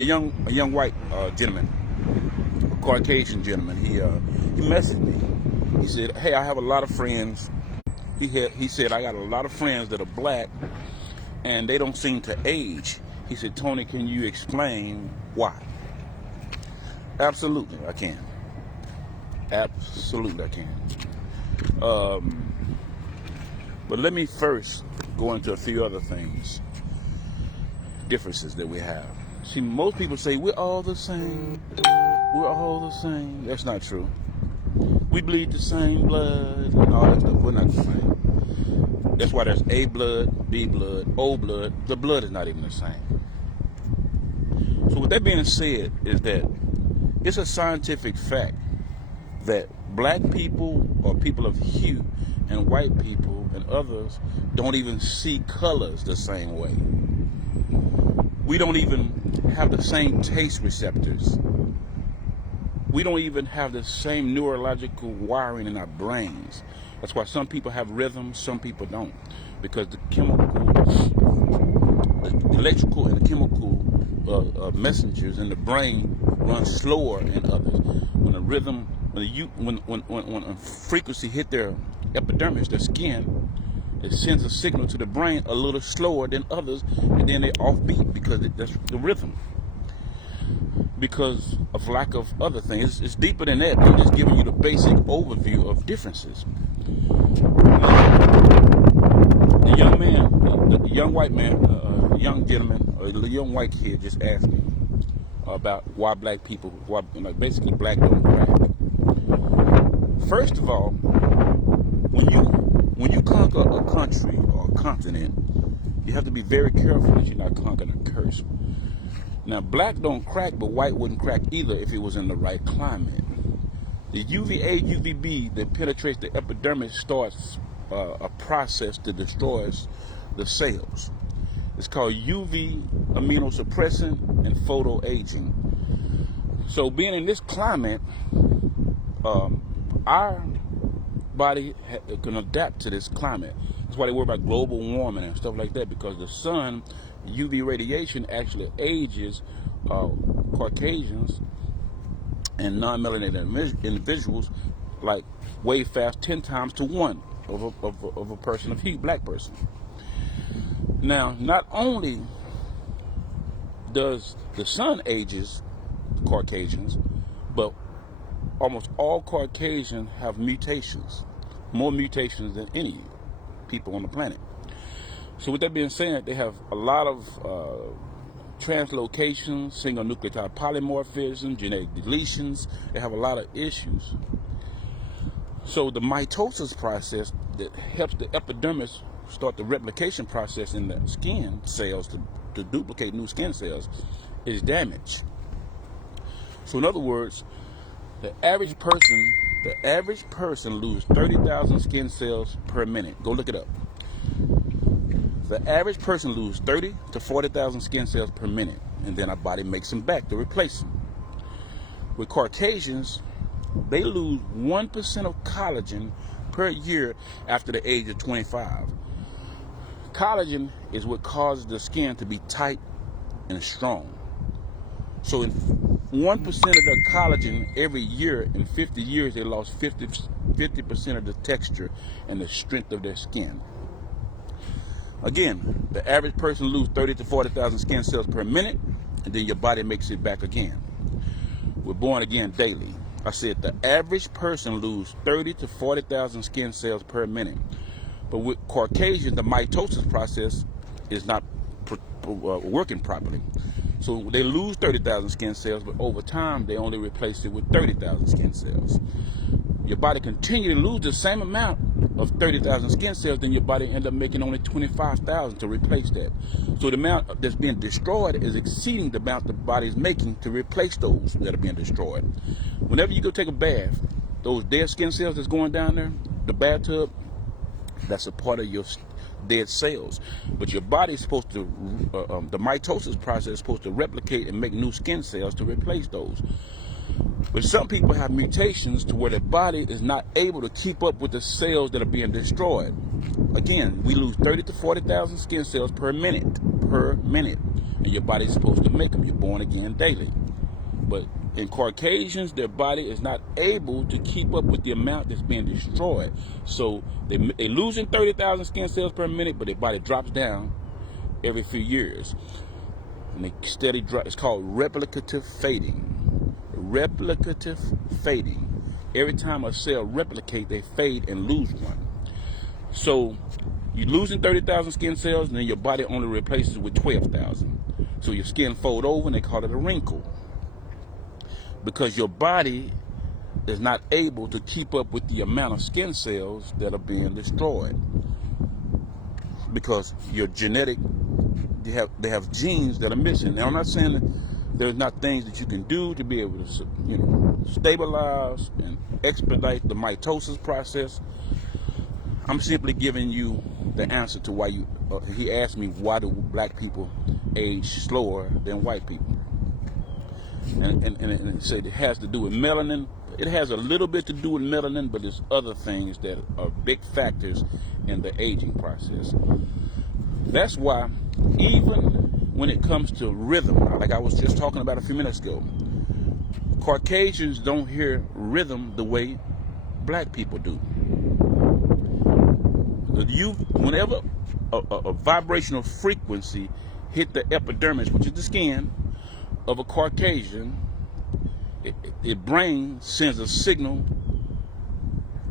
A young white gentleman, a Caucasian gentleman. He messaged me. He said, "Hey, I have a lot of friends." He said, "I got a lot of friends that are black, and they don't seem to age." He said, "Tony, can you explain why?" Absolutely, I can. Absolutely, I can. But let me first go into a few other things, differences that we have. See, most people say we're all the same. We're all the same. That's not true. We bleed the same blood and all that stuff. We're not the same. That's why there's A blood, B blood, O blood. The blood is not even the same. So with that being said, is that it's a scientific fact that black people or people of hue and white people and others don't even see colors the same way. We don't even have the same taste receptors. We don't even have the same neurological wiring in our brains. That's why some people have rhythm, some people don't. Because the electrical and the chemical messengers in the brain run slower than others. When the rhythm, when a frequency hit their epidermis, their skin, it sends a signal to the brain a little slower than others, and then they offbeat because that's the rhythm. Because of lack of other things. It's deeper than that. I'm just giving you the basic overview of differences. The young man, the young white man, young gentleman, or the young white kid just asked me about why black people, basically black don't crack. First of all, when you conquer a country or a continent, you have to be very careful that you're not conquering a curse. Now, black don't crack, but white wouldn't crack either if it was in the right climate. The UVA, UVB that penetrates the epidermis starts a process that destroys the cells. It's called UV immunosuppressant and photoaging. So being in this climate, our body can adapt to this climate. That's why they worry about global warming and stuff like that, because the sun, UV radiation actually ages Caucasians and non-melanated individuals like way fast, 10 times to 1 of a person of hue, black person. Now, not only does the sun ages Caucasians, but almost all Caucasians have mutations, more mutations than any people on the planet. So with that being said, they have a lot of translocations, single nucleotide polymorphism, genetic deletions. They have a lot of issues. So the mitosis process that helps the epidermis start the replication process in the skin cells to duplicate new skin cells is damaged. So in other words, the average person loses 30,000 skin cells per minute. Go look it up. The average person loses 30 to 40,000 skin cells per minute, and then our body makes them back to replace them. With Caucasians, they lose 1% of collagen per year after the age of 25. Collagen is what causes the skin to be tight and strong. So in 1% of the collagen every year, in 50 years, they lost 50% of the texture and the strength of their skin. Again, the average person loses 30 to 40,000 skin cells per minute, and then your body makes it back again. We're born again daily. I said the average person loses 30 to 40,000 skin cells per minute. But with Caucasians, the mitosis process is not working properly. So they lose 30,000 skin cells, but over time, they only replace it with 30,000 skin cells. Your body continues to lose the same amount of 30,000 skin cells, then your body ends up making only 25,000 to replace that. So the amount that's being destroyed is exceeding the amount the body is making to replace those that are being destroyed. Whenever you go take a bath, those dead skin cells that's going down there, the bathtub, that's a part of your dead cells. But your body is supposed to, the mitosis process is supposed to replicate and make new skin cells to replace those. But some people have mutations to where their body is not able to keep up with the cells that are being destroyed. Again, we lose 30 to 40,000 skin cells per minute. And and your body's supposed to make them. You're born again daily. But in Caucasians, their body is not able to keep up with the amount that's being destroyed. So they're losing 30,000 skin cells per minute, but their body drops down every few years. And they steady drop. It's called replicative fading. Replicative fading. Every time a cell replicate, they fade and lose one. So you're losing 30,000 skin cells, and then your body only replaces it with 12,000. So your skin fold over, and they call it a wrinkle. Because your body is not able to keep up with the amount of skin cells that are being destroyed. Because your genetic, they have genes that are missing. Now, I'm not saying that there's not things that you can do to be able to, stabilize and expedite the mitosis process. I'm simply giving you the answer to why he asked me, why do black people age slower than white people? And it said it has to do with melanin. It has a little bit to do with melanin, but there's other things that are big factors in the aging process. That's why even when it comes to rhythm, like I was just talking about a few minutes ago, Caucasians don't hear rhythm the way black people do. Whenever a vibrational frequency hit the epidermis, which is the skin of a Caucasian, the brain sends a signal.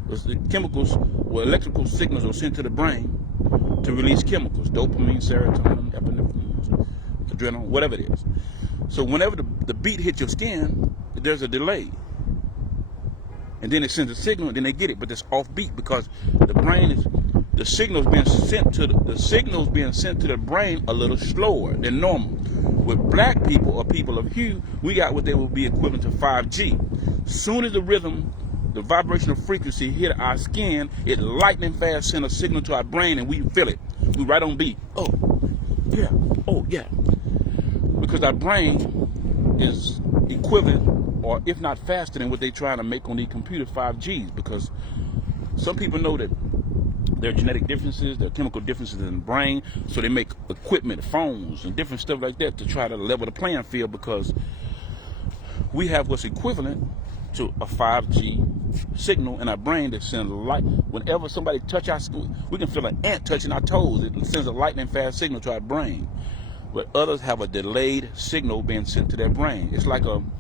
The chemicals or electrical signals are sent to the brain to release chemicals, dopamine, serotonin, epinephrine, adrenaline, whatever it is. So whenever the beat hits your skin, there's a delay. And then it sends a signal, and then they get it, but it's off beat because the signals being sent to the brain a little slower than normal. With black people or people of hue, we got what they would be equivalent to 5G. Soon as the rhythm, the vibrational frequency hit our skin, it lightning fast sends a signal to our brain, and we feel it. We right on beat. Oh yeah. Because our brain is equivalent, or if not faster than what they're trying to make on these computer 5Gs. Because some people know that there are genetic differences, there are chemical differences in the brain, so they make equipment, phones, and different stuff like that to try to level the playing field, because we have what's equivalent to a 5G signal in our brain that sends light. Whenever somebody touch our skin, we can feel an ant touching our toes. It sends a lightning fast signal to our brain. But others have a delayed signal being sent to their brain. It's like an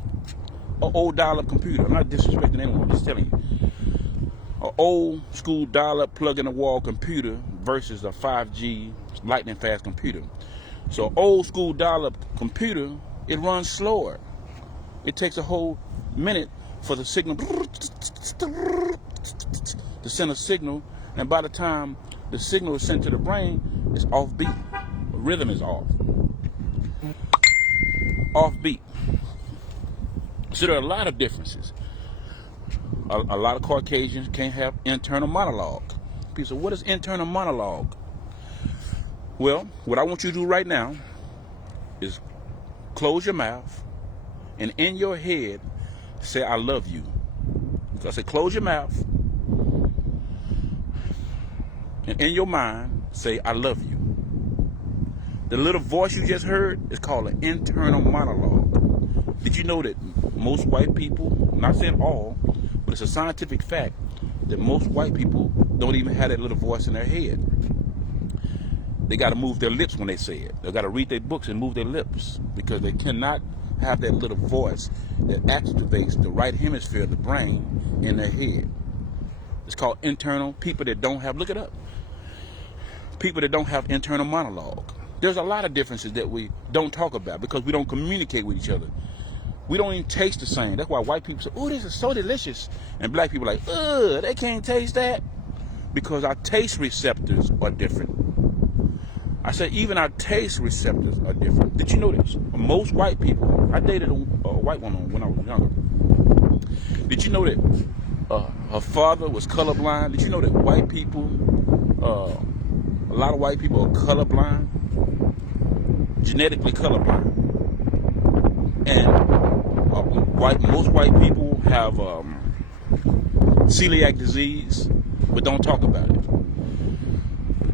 old dial-up computer. I'm not disrespecting anyone, I'm just telling you. An old school dial-up plug-in-the-wall computer versus a 5G lightning fast computer. So old school dial-up computer, it runs slower. It takes a whole minute for the signal to send a signal, and by the time the signal is sent to the brain, it's off beat. The rhythm is off. Off beat. So there are a lot of differences. A lot of Caucasians can't have internal monologue. People say, what is internal monologue? Well, what I want you to do right now is close your mouth and in your head say, I love you. So I say, close your mouth and in your mind say, I love you. The little voice you just heard is called an internal monologue. Did you know that most white people, I'm not saying all, but it's a scientific fact that most white people don't even have that little voice in their head. They got to move their lips when they say it. They got to read their books and move their lips, because they cannot have that little voice that activates the right hemisphere of the brain in their head. It's called internal. People that don't have, look it up. People that don't have internal monologue. There's a lot of differences that we don't talk about because we don't communicate with each other. We don't even taste the same. That's why white people say, oh, this is so delicious. And black people are like, ugh, they can't taste that. Because our taste receptors are different. I said even our taste receptors are different. Did you know this? Most white people, I dated a white woman when I was younger. Did you know that her father was colorblind? Did you know that white people, a lot of white people are colorblind? Genetically colorblind. And most white people have celiac disease, but don't talk about it.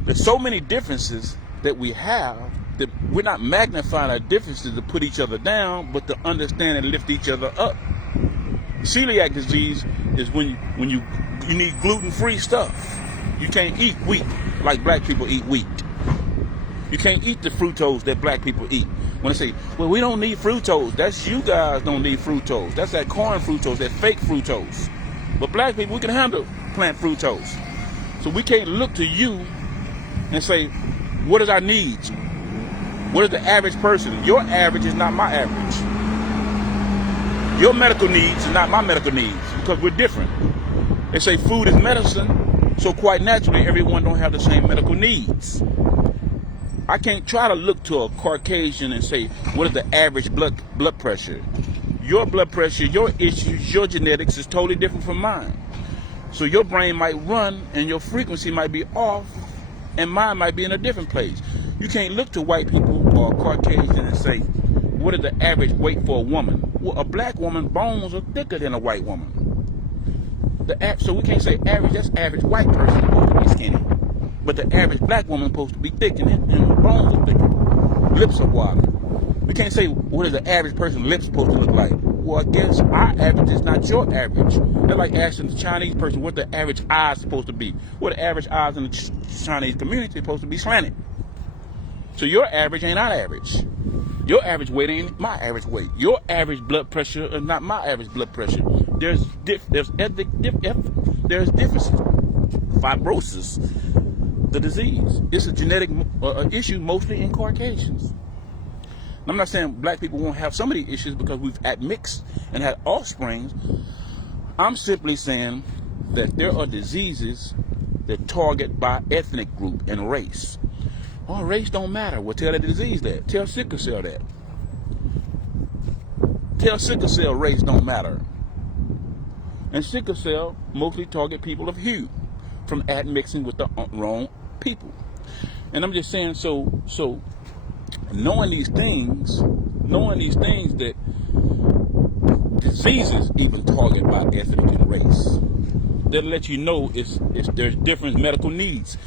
There's so many differences that we have that we're not magnifying our differences to put each other down, but to understand and lift each other up. Celiac disease is when you need gluten-free stuff. You can't eat wheat like black people eat wheat. You can't eat the fructose that black people eat. When they say, well, we don't need fructose, that's you guys don't need fructose. That's that corn fructose, that fake fructose. But black people, we can handle plant fructose. So we can't look to you and say, what is our needs? What is the average person? Your average is not my average. Your medical needs is not my medical needs, because we're different. They say food is medicine, so quite naturally everyone don't have the same medical needs. I can't try to look to a Caucasian and say, what is the average blood pressure? Your blood pressure, your issues, your genetics is totally different from mine. So your brain might run and your frequency might be off and mine might be in a different place. You can't look to white people or Caucasian and say, what is the average weight for a woman? Well, a black woman's bones are thicker than a white woman. So we can't say average, that's average white person supposed to be skinny. But the average black woman supposed to be thick and her bones are thicker. Lips are wider. We can't say, what is the average person's lips supposed to look like? Well, I guess our average is not your average. They're like asking the Chinese person what the average eyes supposed to be. What the average eyes in the Chinese community supposed to be slanted. So your average ain't our average. Your average weight ain't my average weight. Your average blood pressure is not my average blood pressure. There's differences. Fibrosis, the disease. It's a genetic issue mostly in Caucasians. I'm not saying black people won't have some of the issues because we've admixed and had offsprings. I'm simply saying that there are diseases that target by ethnic group and race. Oh, race don't matter. Well, tell that disease that. Tell sickle cell that. Tell sickle cell race don't matter. And sickle cell mostly target people of hue from admixing with the wrong people. And I'm just saying, so knowing these things that diseases even target by ethnic and race, that'll let you know there's different medical needs.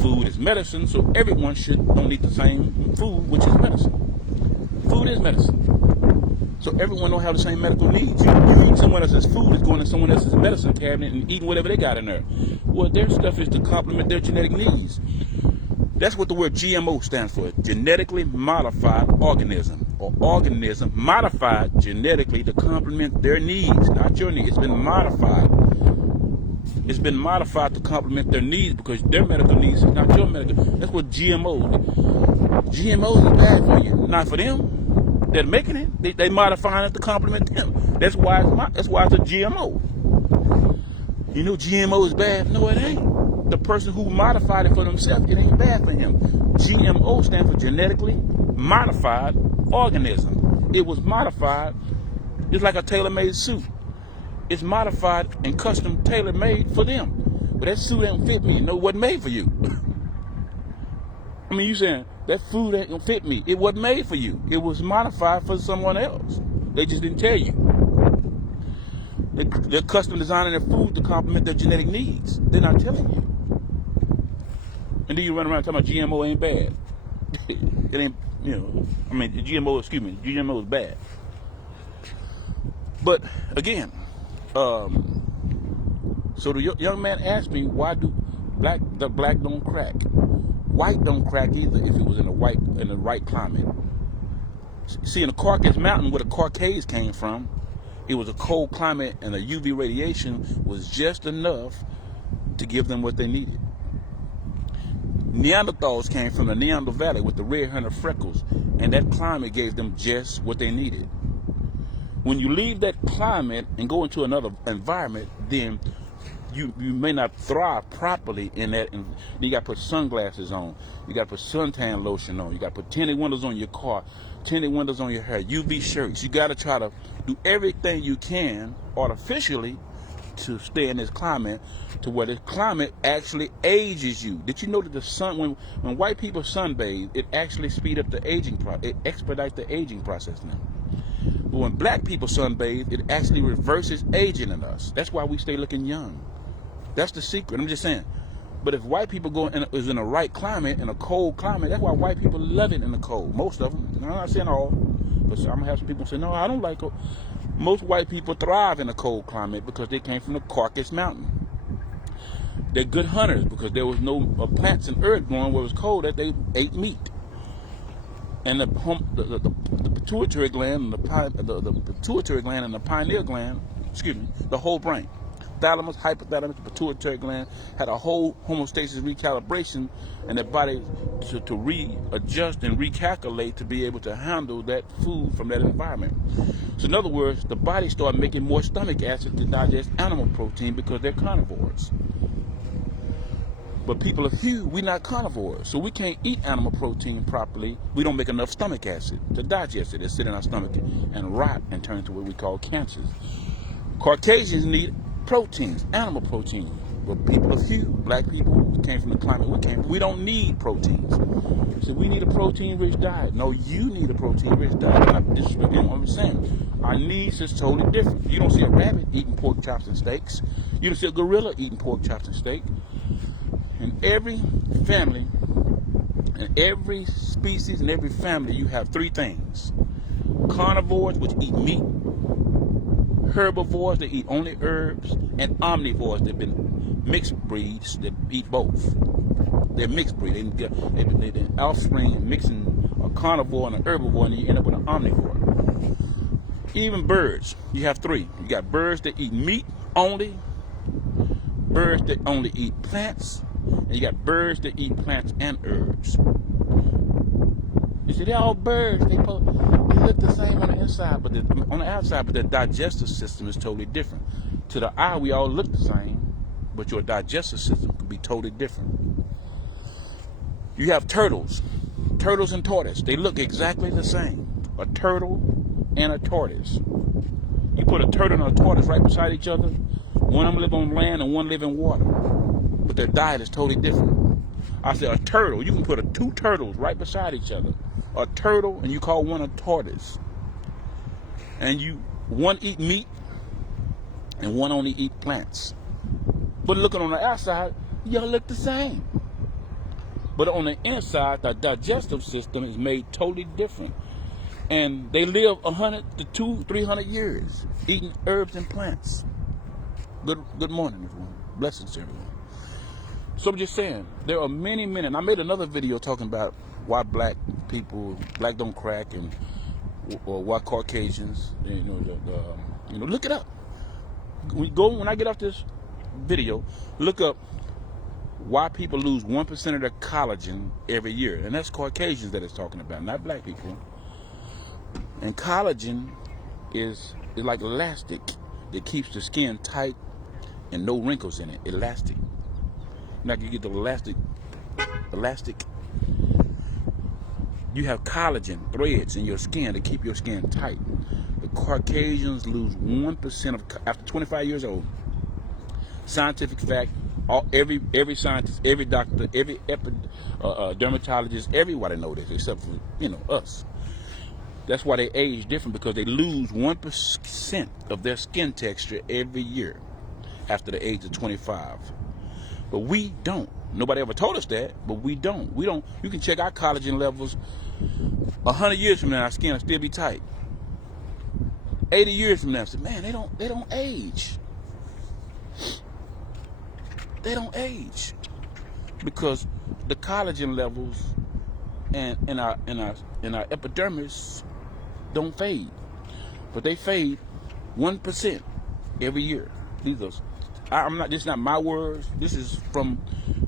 Food is medicine, so everyone don't eat the same food, which is medicine. Food is medicine. So everyone don't have the same medical needs. You eat someone else's food, it's going in someone else's medicine cabinet and eating whatever they got in there. Well, their stuff is to complement their genetic needs. That's what the word GMO stands for, genetically modified organism, or organism modified genetically to complement their needs, not your needs. It's been modified. It's been modified to complement their needs because their medical needs is not your medical. That's what GMO. GMO is bad for you, not for them. They're making it. They modifying it to complement them. That's why it's a GMO. You know GMO is bad? No, it ain't. The person who modified it for themselves, it ain't bad for him. GMO stands for genetically modified organism. It was modified. It's like a tailor-made suit. It's modified and custom tailor-made for them. But that suit ain't fit me. No, it wasn't made for you. I mean, you saying that food ain't gonna fit me. It wasn't made for you. It was modified for someone else. They just didn't tell you. They're custom designing their food to complement their genetic needs. They're not telling you. And then you run around talking about GMO ain't bad. It ain't, GMO is bad. But again, so the young man asked me, why do the black don't crack? White don't crack either if it was in the right climate. See, in the Caucasus Mountain where the Caucasians came from, it was a cold climate and the UV radiation was just enough to give them what they needed. Neanderthals came from the Neanderthal Valley with the red hunter freckles, and that climate gave them just what they needed. When you leave that climate and go into another environment, then you may not thrive properly in that. You got to put sunglasses on. You got to put suntan lotion on. You got to put tinted windows on your car, tinted windows on your hair, UV shirts. You got to try to do everything you can artificially to stay in this climate, to where this climate actually ages you. Did you know that the sun, when white people sunbathe, it actually speed up the aging process. It expedites the aging process now. But when black people sunbathe, it actually reverses aging in us. That's why we stay looking young. That's the secret. I'm just saying, But if white people is in a right climate, in a cold climate, that's why white people love it in the cold. Most of them. I'm not saying all, but I'm gonna have some people say, no, I don't like cold. Most white people thrive in a cold climate because they came from the Caucasus Mountain. They're good hunters because there was no plants and earth growing where it was cold that they ate meat. And the pituitary gland, and the pituitary gland and the pineal gland, the whole brain, thalamus, hypothalamus, pituitary gland, had a whole homeostasis recalibration, and the body to readjust and recalculate to be able to handle that food from that environment. So in other words, the body started making more stomach acid to digest animal protein because they're carnivores. But people of hue, we're not carnivores, so we can't eat animal protein properly. We don't make enough stomach acid to digest it. It sits in our stomach and rot and turn into what we call cancers. Caucasians need proteins, animal protein. But people of hue, black people, we came from the climate we don't need proteins. So we need a protein-rich diet. No, you need a protein-rich diet. I'm disrespecting what I'm saying. Our needs is totally different. You don't see a rabbit eating pork chops and steaks. You don't see a gorilla eating pork chops and steak. In every family, in every species, in every family, you have three things. Carnivores, which eat meat. Herbivores, that eat only herbs. And omnivores, that have been mixed breeds that eat both. They're mixed breed. They're offspring mixing a carnivore and an herbivore, and you end up with an omnivore. Even birds, you have three. You got birds that eat meat only. Birds that only eat plants. And you got birds that eat plants and herbs. You see, they're all birds. They look the same on the inside, but on the outside, but their digestive system is totally different. To the eye, we all look the same, but your digestive system can be totally different. You have turtles and tortoise. They look exactly the same. A turtle and a tortoise. You put a turtle and a tortoise right beside each other. One of them live on land and one live in water. But their diet is totally different. I said a turtle, you can put two turtles right beside each other. A turtle, and you call one a tortoise. And one eat meat, and one only eat plants. But looking on the outside, y'all look the same. But on the inside, the digestive system is made totally different. And they live 100 to 200-300 years, eating herbs and plants. Good morning, everyone. Blessings to everyone. So I'm just saying, there are many, and I made another video talking about why black don't crack, or why Caucasians, look it up. When I get off this video, look up why people lose 1% of their collagen every year, and that's Caucasians that it's talking about, not black people. And collagen is like elastic that keeps the skin tight and no wrinkles in it. Elastic. Now you get the elastic. You have collagen threads in your skin to keep your skin tight. The Caucasians lose 1% after 25 years old. Scientific fact. Every scientist, every doctor, every dermatologist, everybody know this except for us. That's why they age different, because they lose 1% of their skin texture every year after the age of 25. But we don't. Nobody ever told us that, but we don't. You can check our collagen levels 100 years from now, our skin will still be tight. 80 years from now, say, man, they don't age. They don't age. Because the collagen levels and in our epidermis don't fade. But they fade 1% every year. This is not my words. This is from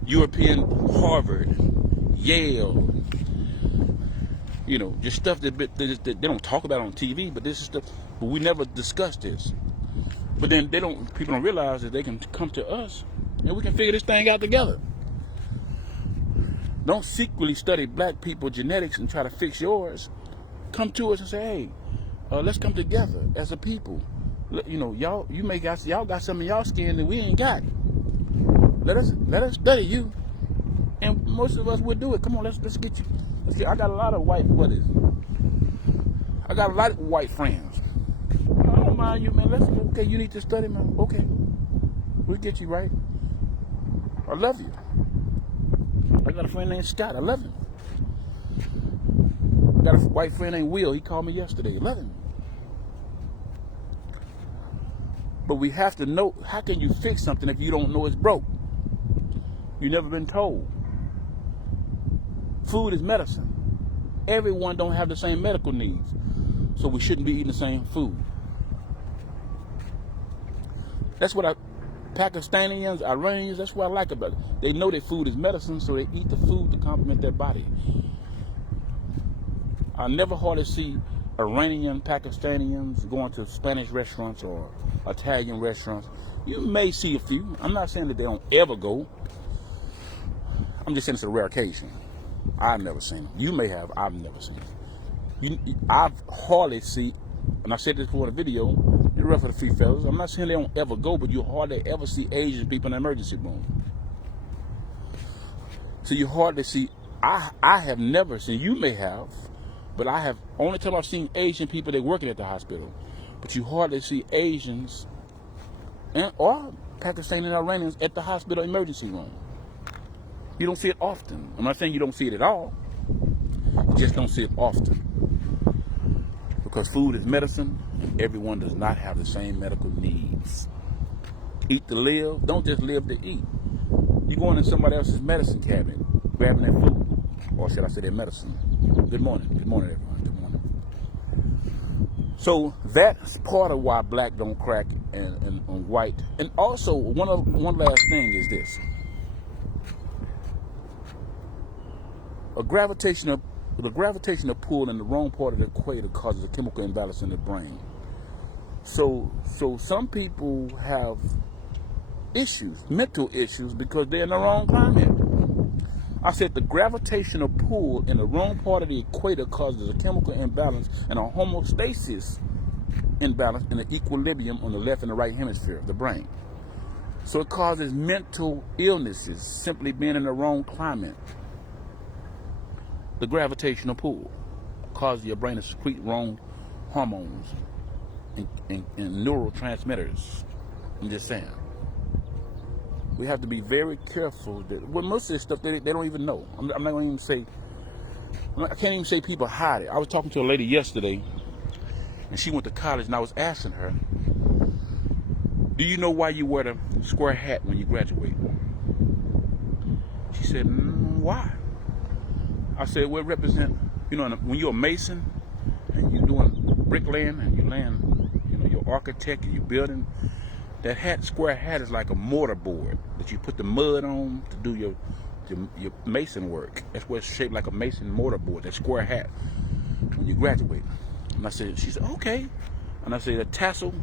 European Harvard, Yale. Just stuff that they don't talk about on TV, but this is stuff. But we never discuss this. But then people don't realize that they can come to us and we can figure this thing out together. Don't secretly study black people genetics and try to fix yours. Come to us and say, hey, let's come together as a people. Y'all got some of y'all skin that we ain't got. Let us study you, and most of us would do it. Come on, let's get you. I got a lot of white buddies. I got a lot of white friends. I don't mind you, man. Okay, you need to study, man. Okay, we'll get you right. I love you. I got a friend named Scott. I love him. I got a white friend named Will. He called me yesterday. I love him. But we have to know, how can you fix something if you don't know it's broke? You've never been told. Food is medicine. Everyone don't have the same medical needs. So we shouldn't be eating the same food. That's what Pakistanians, Iranians, that's what I like about it. They know that food is medicine, so they eat the food to complement their body. I never hardly see Iranian, Pakistanians going to Spanish restaurants or Italian restaurants. You may see a few. I'm not saying that they don't ever go. I'm just saying it's a rare occasion. I've never seen them. You may have. I've never seen them. I've hardly see, and I said this before in the video, in reference to the free fellas, I'm not saying they don't ever go, but you hardly ever see Asian people in the emergency room. So you hardly see, I have never seen, you may have, but I have, only time I've seen Asian people, they're working at the hospital. But you hardly see Asians or Pakistani and Iranians at the hospital emergency room. You don't see it often. I'm not saying you don't see it at all. You just don't see it often. Because food is medicine, and everyone does not have the same medical needs. Eat to live, don't just live to eat. You go into somebody else's medicine cabinet, grabbing their food, or should I say their medicine. Good morning everyone, good morning. So that's part of why black don't crack and white. And also, one last thing is this. The gravitational pull in the wrong part of the equator causes a chemical imbalance in the brain. So some people have issues, mental issues, because they're in the wrong climate. I said the gravitational pull in the wrong part of the equator causes a chemical imbalance and a homeostasis imbalance in the equilibrium on the left and the right hemisphere of the brain. So it causes mental illnesses simply being in the wrong climate. The gravitational pull causes your brain to secrete wrong hormones and neurotransmitters. I'm just saying. We have to be very careful. With most of this stuff, they don't even know. I'm not going to even say, I can't even say people hide it. I was talking to a lady yesterday, and she went to college, and I was asking her, do you know why you wear the square hat when you graduate? She said, why? I said, well, it represent, when you're a mason, and you're doing bricklaying, and you're laying, you're architect, and you're building, that square hat is like a mortar board that you put the mud on to do your mason work. That's why it's shaped like a mason mortar board, that square hat, when you graduate. And I said, she said, okay. And I said, the tassel,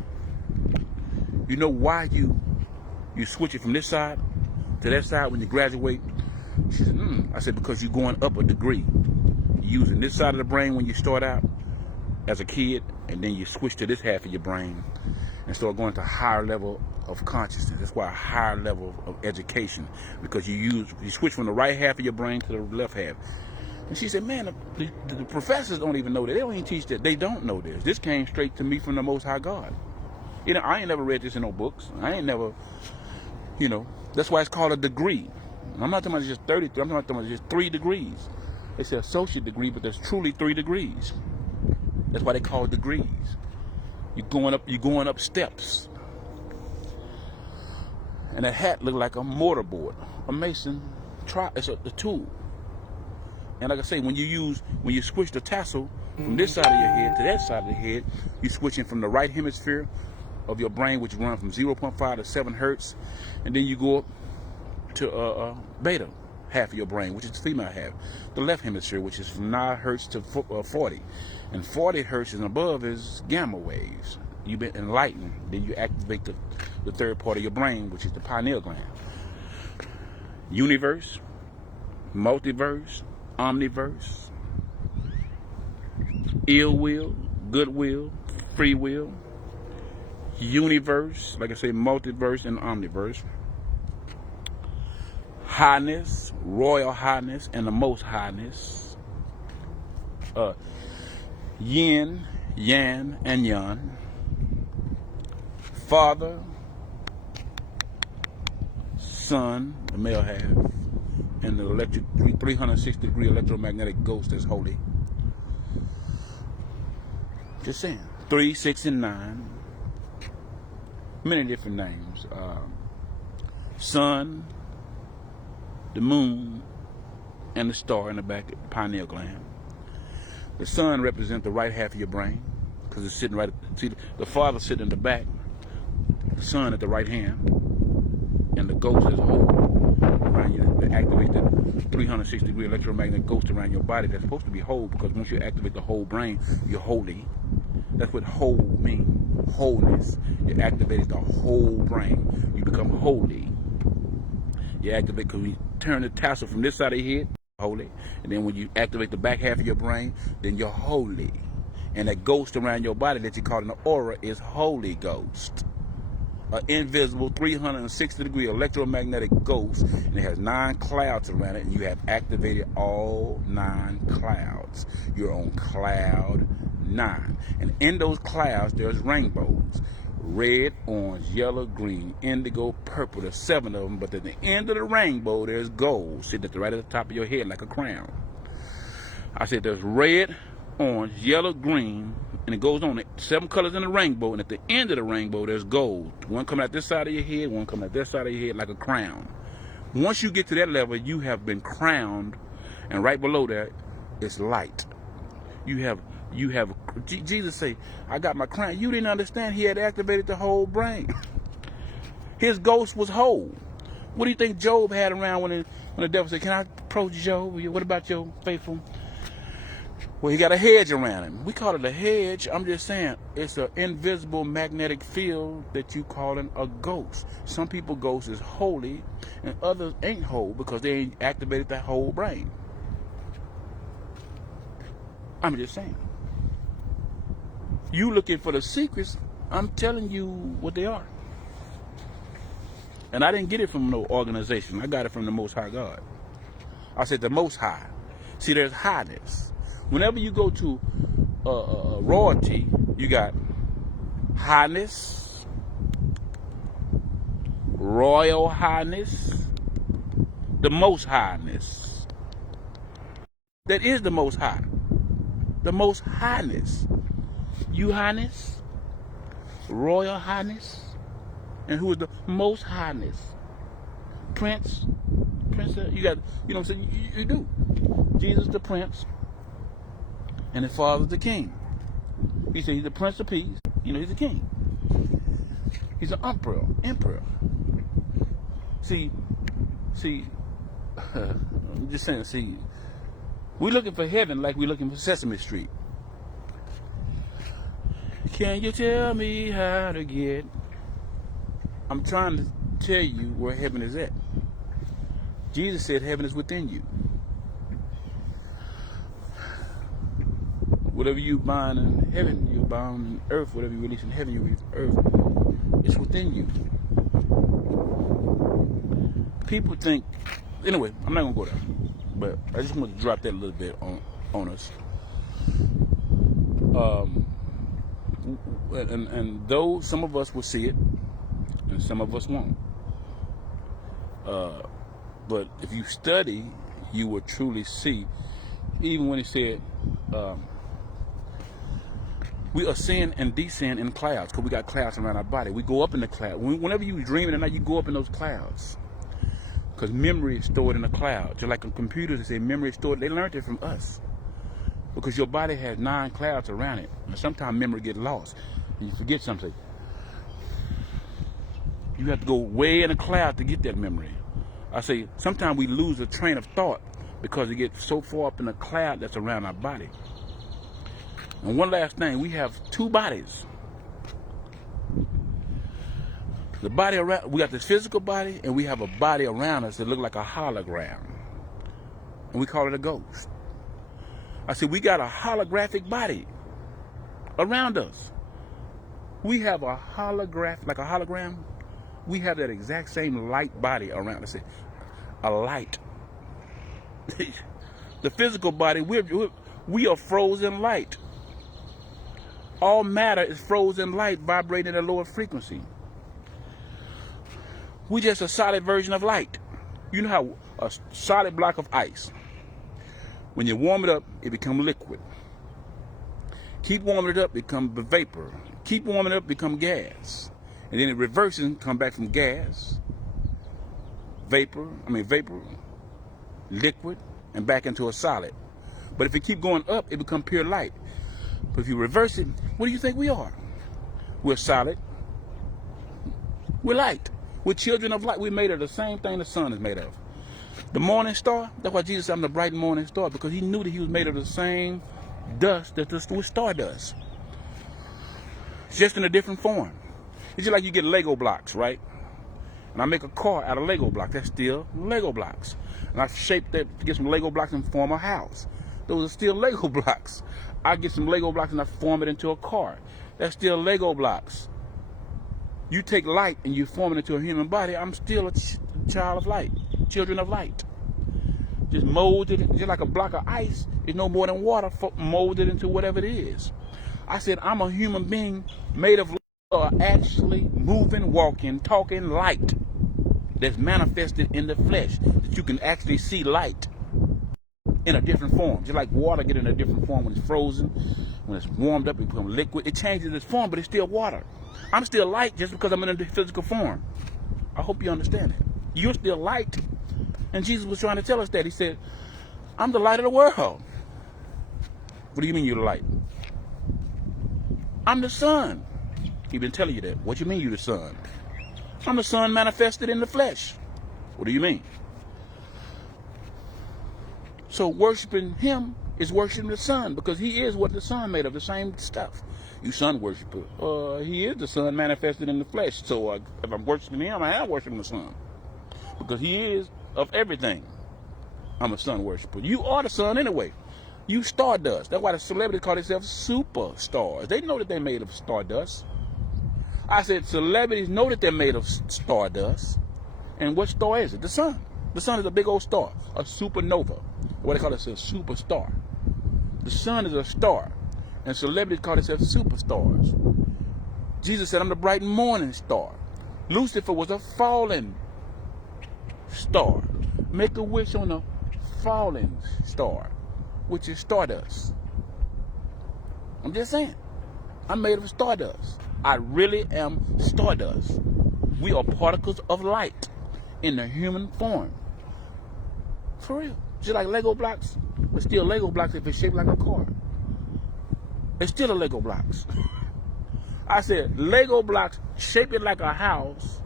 you know why you switch it from this side to that side when you graduate? She said, I said, because you're going up a degree. You're using this side of the brain when you start out as a kid, and then you switch to this half of your brain and start going to a higher level of consciousness. That's why a higher level of education, because you switch from the right half of your brain to the left half. And she said, man, the professors don't even know that. They don't even teach that. They don't know this. This came straight to me from the Most High God. I ain't never read this in no books. I ain't never, that's why it's called a degree. I'm not talking about just 33. I'm talking about just 3 degrees. They say associate degree, but there's truly 3 degrees. That's why they call it degrees. You're going up steps. And that hat looked like a mortar board, a mason. It's a tool. And like I say, when you switch the tassel from this side of your head to that side of the head, you're switching from the right hemisphere of your brain, which runs from 0.5 to 7 hertz, and then you go up to beta half of your brain, which is the female half. The left hemisphere, which is from 9 hertz to 40. And 40 hertz and above is gamma waves. You've been enlightened. Then you activate the third part of your brain, which is the pineal gland. Universe, multiverse, omniverse, ill will, goodwill, free will, universe, like I say, multiverse and omniverse, highness, royal highness, and the most highness, yin, yang, and yan, Father, Son, the male half, and the 360-degree electromagnetic ghost that's holy. Just saying. 3, 6, and 9. Many different names. Sun, the moon, and the star in the back, pineal gland. The sun represents the right half of your brain because it's sitting right. See, the father sitting in the back, the sun at the right hand, and the ghost is whole around you. That activates the 360-degree electromagnetic ghost around your body. That's supposed to be whole because once you activate the whole brain, you're holy. That's what whole means, wholeness. You activate the whole brain. You become holy. You activate because we turn the tassel from this side of your head, holy. And then when you activate the back half of your brain, then you're holy. And that ghost around your body that you call an aura is Holy Ghost. An invisible 360-degree electromagnetic ghost, and it has 9 clouds around it, and you have activated all 9 clouds. You're on cloud 9. And in those clouds, there's rainbows. Red, orange, yellow, green, indigo, purple. There's 7 of them, but at the end of the rainbow, there's gold sitting right at the top of your head like a crown. I said there's red, orange, yellow, green, and it goes on. 7 colors in the rainbow, and at the end of the rainbow, there's gold. One coming out this side of your head, one coming out this side of your head like a crown. Once you get to that level, you have been crowned, and right below that is light. Jesus say, I got my crown. You didn't understand. He had activated the whole brain. His ghost was whole. What do you think Job had around when the devil said, can I approach Job? What about your faithful? Well, he got a hedge around him. We call it a hedge. I'm just saying, it's an invisible magnetic field that you calling a ghost. Some people ghost is holy, and others ain't whole because they ain't activated that whole brain. I'm just saying. You looking for the secrets, I'm telling you what they are. And I didn't get it from no organization. I got it from the Most High God. I said the Most High. See, there's highness. Whenever you go to royalty, you got highness, royal highness, the Most Highness. That is the Most High. The Most Highness. You Highness, Royal Highness, and who is the Most Highness? Prince, you got, you know what I'm saying? You do. Jesus the Prince, and his father's the King. He said he's the Prince of Peace. You know, he's a king. He's an emperor. See, I'm just saying, see, we're looking for heaven like we're looking for Sesame Street. Can you tell me how to get? I'm trying to tell you where heaven is at. Jesus said heaven is within you. Whatever you bind in heaven, you bound in earth. Whatever you release in heaven, you release in earth. It's within you. People think, anyway, I'm not going to go there. But I just want to drop that a little bit on us. And though some of us will see it, and some of us won't. But if you study, you will truly see. Even when he said, we ascend and descend in clouds, because we got clouds around our body. We go up in the cloud. Whenever you dream at night, you go up in those clouds. Because memory is stored in the cloud. Just like on computers, they say memory is stored. They learned it from us. Because your body has 9 clouds around it. And sometimes memory gets lost. And you forget something. You have to go way in the cloud to get that memory. I say, sometimes we lose a train of thought because we get so far up in the cloud that's around our body. And one last thing, we have 2 bodies. The body around, we got this physical body, and we have a body around us that look like a hologram. And we call it a ghost. I said, we got a holographic body around us. We have a holograph, like a hologram. We have that exact same light body around us. A light. The physical body, we are frozen light. All matter is frozen light vibrating at a lower frequency. We just a solid version of light. You know how a solid block of ice, when you warm it up, it becomes liquid. Keep warming it up, it becomes vapor. Keep warming it up, it becomes gas. And then it reverses and come back from gas, vapor, liquid, and back into a solid. But if it keep going up, it becomes pure light. But if you reverse it, what do you think we are? We're solid. We're light. We're children of light. We're made of the same thing the sun is made of. The morning star, that's why Jesus said, I'm the bright morning star, because he knew that he was made of the same dust that the star does. Just in a different form. It's just like you get Lego blocks, right? And I make a car out of Lego blocks. That's still Lego blocks. And I shape that to get some Lego blocks and form a house. Those are still Lego blocks. I get some Lego blocks and I form it into a car. That's still Lego blocks. You take light and you form it into a human body. I'm still a child of light, children of light. Just molded, just like a block of ice is no more than water molded into whatever it is. I said, I'm a human being made of actually moving, walking, talking light that's manifested in the flesh, that you can actually see light in a different form. Just like water get in a different form when it's frozen, when it's warmed up, it becomes liquid. It changes its form, but it's still water. I'm still light just because I'm in a physical form. I hope you understand it. You're still light. And Jesus was trying to tell us that. He said, I'm the light of the world. What do you mean you're the light? I'm the sun. He's been telling you that. What do you mean you're the sun? I'm the sun manifested in the flesh. What do you mean? So worshiping him is worshiping the sun, because he is what the sun made of, the same stuff. You sun worshiper. He is the sun manifested in the flesh. So if I'm worshiping him, I am worshiping the sun, because he is of everything. I'm a sun worshiper. You are the sun anyway. You stardust. That's why the celebrities call themselves superstars. They know that they're made of stardust. I said celebrities know that they're made of stardust. And what star is it? The sun. The sun is a big old star, a supernova. What they call it, a superstar. The sun is a star, and celebrities call themselves superstars. Jesus said, I'm the bright morning star. Lucifer was a fallen star. Make a wish on a fallen star, which is stardust. I'm just saying, I'm made of stardust. I really am stardust. We are particles of light in the human form. For real. Just like Lego blocks, but still Lego blocks if it's shaped like a car. It's still a Lego blocks. I said Lego blocks shaped it like a house.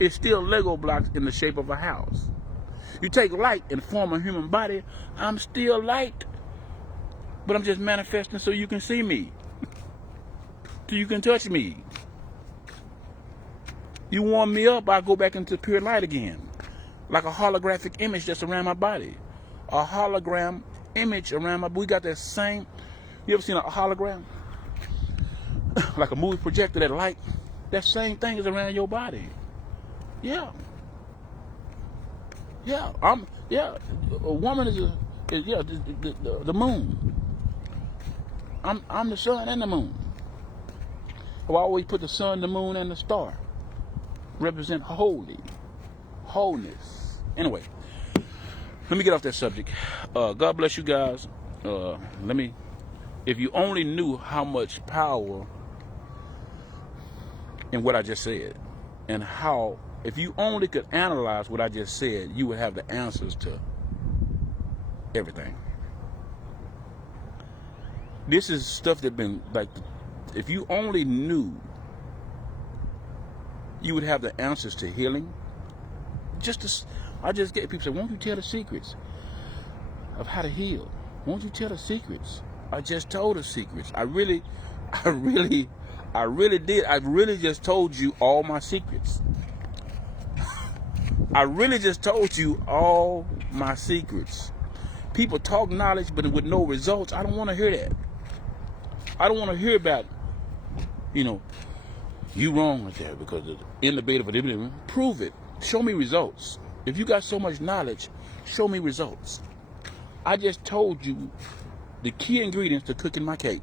It's still Lego blocks in the shape of a house. You take light and form a human body. I'm still light, but I'm just manifesting so you can see me, so you can touch me. You warm me up, I go back into pure light again, like a holographic image that's around my body. A hologram image around my body. We got that same. You ever seen a hologram? Like a movie projector, that light. That same thing is around your body. Yeah. Yeah. A woman is the moon. I'm the sun and the moon. Well, I always put the sun, the moon, and the star represent wholeness. Anyway, let me get off that subject. God bless you guys. If you only knew how much power in what I just said, and how, if you only could analyze what I just said, you would have the answers to everything. This is stuff that been like, if you only knew, you would have the answers to healing. I just get people say, won't you tell the secrets of how to heal? Won't you tell the secrets? I just told the secrets. I really did. I really just told you all my secrets. I really just told you all my secrets. People talk knowledge, but with no results. I don't want to hear that. I don't want to hear about, you wrong with that because innovative. Prove it. Show me results. If you got so much knowledge, show me results. I just told you the key ingredients to cooking my cake.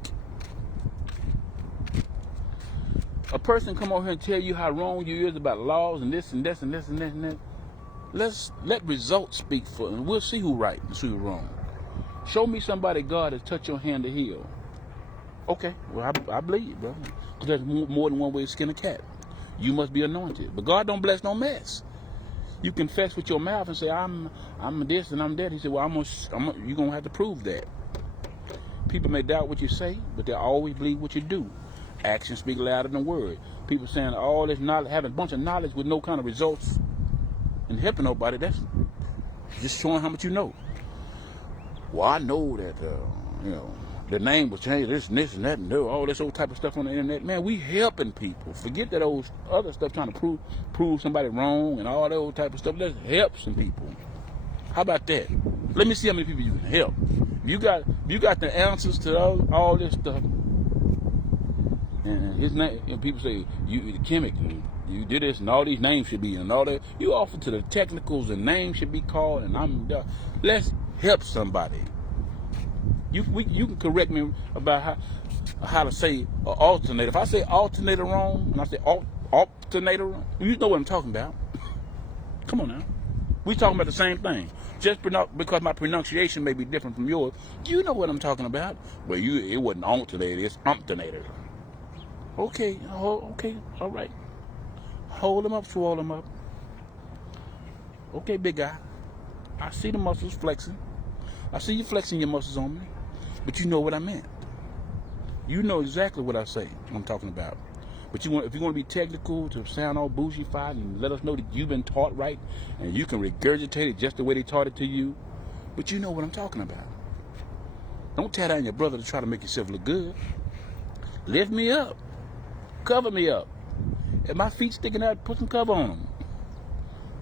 A person come over here and tell you how wrong you is about laws and this and this and this and this and that. Let results speak for them. We'll see who's right and see who's wrong. Show me somebody God has touched your hand to heal. Okay, well, I believe you, brother. Because there's more than one way to skin a cat. You must be anointed. But God don't bless no mess. You confess with your mouth and say, I'm this and I'm that. He said, well, you're going to have to prove that. People may doubt what you say, but they always believe what you do. Actions speak louder than words. People saying all this knowledge, having a bunch of knowledge with no kind of results and helping nobody, that's just showing how much you know. Well, I know that, the name was changed, this and that, and all this old type of stuff on the internet. Man, we helping people. Forget that old other stuff trying to prove somebody wrong and all that old type of stuff. Let's help some people. How about that? Let me see how many people you can help. You got the answers to all this stuff. And his name, and people say, you the chemic, and you did this, and all these names should be, and all that. You offer to the technicals, and names should be called, and let's help somebody. You can correct me about how to say alternator. If I say alternator wrong, and I say alternator wrong, you know what I'm talking about. Come on now. We talking about the same thing. Just because my pronunciation may be different from yours, you know what I'm talking about. But it wasn't alternator, it's alternator. Okay, okay, all right. Hold them up, swallow them up. Okay, big guy. I see the muscles flexing. I see you flexing your muscles on me. But you know what I meant. You know exactly what I say, what I'm talking about. But if you want to be technical, to sound all bougie-fied and let us know that you've been taught right and you can regurgitate it just the way they taught it to you, but you know what I'm talking about. Don't tear down your brother to try to make yourself look good. Lift me up. Cover me up. If my feet sticking out, put some cover on them.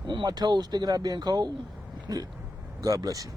I want my toes sticking out being cold. God bless you.